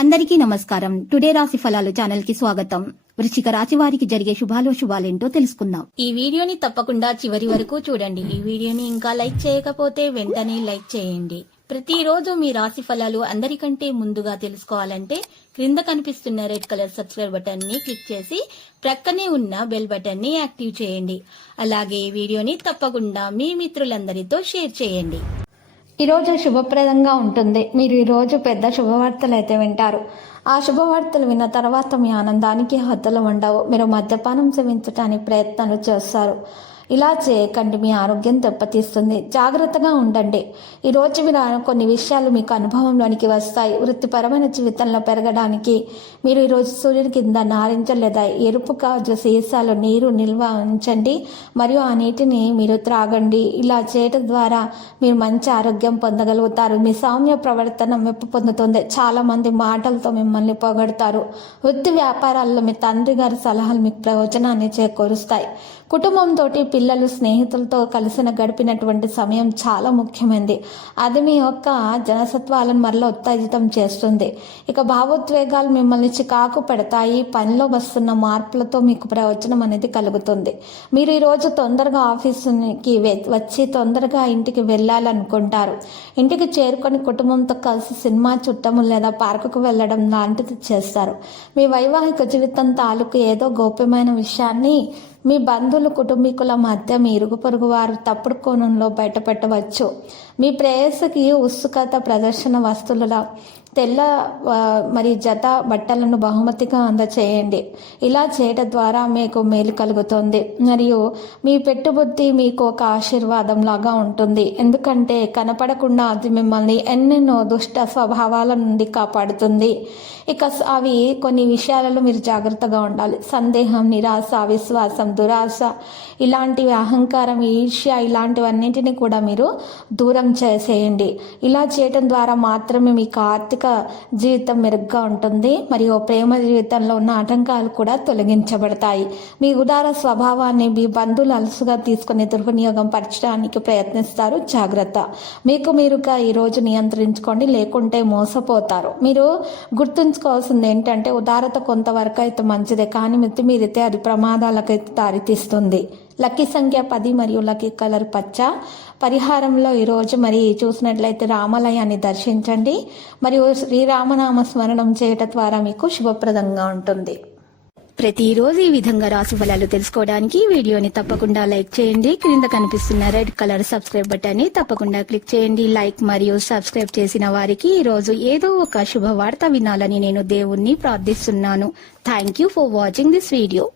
అందరికీ నమస్కారం. టుడే రాశి ఫలాలు ఛానల్ కి స్వాగతం. వృశ్చిక రాశి వారికి జరిగే శుభాలేంటో తెలుసుకుందాం. ఈ వీడియోని తప్పకుండా చివరి వరకు చూడండి. ఈ వీడియోని ఇంకా లైక్ చేయకపోతే వెంటనే లైక్ చేయండి. ప్రతిరోజు మీ రాశి ఫలాలు అందరికంటే ముందుగా తెలుసుకోవాలంటే క్రింద కనిపిస్తున్న రెడ్ కలర్ సబ్స్క్రైబ్ బటన్ ని క్లిక్ చేసి ప్రక్కనే ఉన్న బెల్ బటన్ ని యాక్టివ్ చేయండి. అలాగే ఈ వీడియోని తప్పకుండా మీ మిత్రులందరితో షేర్ చేయండి. ఈరోజు శుభప్రదంగా ఉంటుంది. మీరు ఈరోజు పెద్ద శుభవార్తలు అయితే వింటారు. ఆ శుభవార్తలు విన్న తర్వాత మీ ఆనందానికి హద్దులు ఉండవు. మీరు మద్యపానం సేవించడానికి ప్రయత్నాలు చేస్తారు. ఇలా చేయకండి, మీ ఆరోగ్యం దెబ్బతీస్తుంది. జాగ్రత్తగా ఉండండి. ఈరోజు మీరు కొన్ని విషయాలు మీకు అనుభవంలోనికి వస్తాయి. వృత్తిపరమైన జీవితంలో పెరగడానికి మీరు ఈరోజు సూర్యుని కింద నారింజ లేదా ఎరుపు గాజు సీసాలు నీరు నిల్వ ఉంచండి మరియు ఆ నీటిని మీరు త్రాగండి. ఇలా చేయడం ద్వారా మీరు మంచి ఆరోగ్యం పొందగలుగుతారు. మీ సౌమ్య ప్రవర్తన మెప్పు పొందుతుంది. చాలా మంది మాటలతో మిమ్మల్ని పొగడతారు. వృత్తి వ్యాపారాల్లో మీ తండ్రి గారి సలహాలు మీకు ప్రయోజనాన్ని చేకూరుస్తాయి. కుటుంబంతో, పిల్లలు, స్నేహితులతో కలిసిన గడిపినటువంటి సమయం చాలా ముఖ్యమైనది. అది మీ యొక్క జనసత్వాలను మరలా ఉత్తేజితం చేస్తుంది. ఇక భావోద్వేగాలు మిమ్మల్ని చికాకు పెడతాయి. పనిలో వస్తున్న మార్పులతో మీకు ప్రయోజనం అనేది కలుగుతుంది. మీరు ఈరోజు తొందరగా ఆఫీసుకి వచ్చి తొందరగా ఇంటికి వెళ్ళాలనుకుంటారు. ఇంటికి చేరుకొని కుటుంబంతో కలిసి సినిమా చూడటం లేదా పార్కుకు వెళ్ళడం లాంటిది చేస్తారు. మీ వైవాహిక జీవితం తాలూకు ఏదో గోప్యమైన విషయాన్ని మీ బంధువులు, కుటుంబీకుల మధ్య మీ ఇరుగు పొరుగు వారు తప్పుడు కోణంలో బయటపెట్టవచ్చు. మీ ప్రేయసికి ఉత్సుకత ప్రదర్శన వస్తువుల తెల్ల మరి జత బట్టలను బహుమతిగా అందచేయండి. ఇలా చేయడం ద్వారా మీకు మేలు కలుగుతుంది మరియు మీ పెట్టుబడి మీకు ఒక ఆశీర్వాదం లాగా ఉంటుంది. ఎందుకంటే కనపడకుండా అది మిమ్మల్ని ఎన్నెన్నో దుష్ట స్వభావాల నుండి కాపాడుతుంది. ఇక అవి కొన్ని విషయాలలో మీరు జాగ్రత్తగా ఉండాలి. సందేహం, నిరాశ, విశ్వాసం, దురాశ, ఇలాంటివి, అహంకారం, ఈర్ష్య, ఇలాంటివన్నింటినీ కూడా మీరు దూరం చేసేయండి. ఇలా చేయడం ద్వారా మాత్రమే మీకు ఆర్థిక జీవితం మెరుగ్గా ఉంటుంది మరియు ప్రేమ జీవితంలో ఉన్న ఆటంకాలు కూడా తొలగించబడతాయి. మీ ఉదార స్వభావాన్ని మీ బంధువులు అలసుగా తీసుకుని దుర్వినియోగం పరచడానికి ప్రయత్నిస్తారు. జాగ్రత్త. మీకు మీరుగా ఈరోజు నియంత్రించుకోండి, లేకుంటే మోసపోతారు. మీరు గుర్తుంచుకోవాల్సింది ఏంటంటే ఉదారత కొంతవరకు అయితే మంచిదే, కానీ మితిమీరితే అది ప్రమాదాలకైతే దారితీస్తుంది. లక్కీ సంఖ్య 10 మరియు లక్కీ కలర్ పచ్చ. పరిహారంలో ఈరోజు మరి చూసినట్లయితే రామాలయాన్ని దర్శించండి మరియు శ్రీరామనామ స్మరణం చేయటం ద్వారా మీకు శుభప్రదంగా ఉంటుంది. ప్రతిరోజు ఈ విధంగా రాశి ఫలాలు తెలుసుకోవడానికి వీడియోని తప్పకుండా లైక్ చేయండి. క్రింద కనిపిస్తున్న రెడ్ కలర్ సబ్స్క్రైబ్ బటన్ ని తప్పకుండా క్లిక్ చేయండి. లైక్ మరియు సబ్స్క్రైబ్ చేసిన వారికి ఈ రోజు ఏదో ఒక శుభవార్త వినాలని నేను దేవుణ్ణి ప్రార్థిస్తున్నాను. Thank you for watching this video.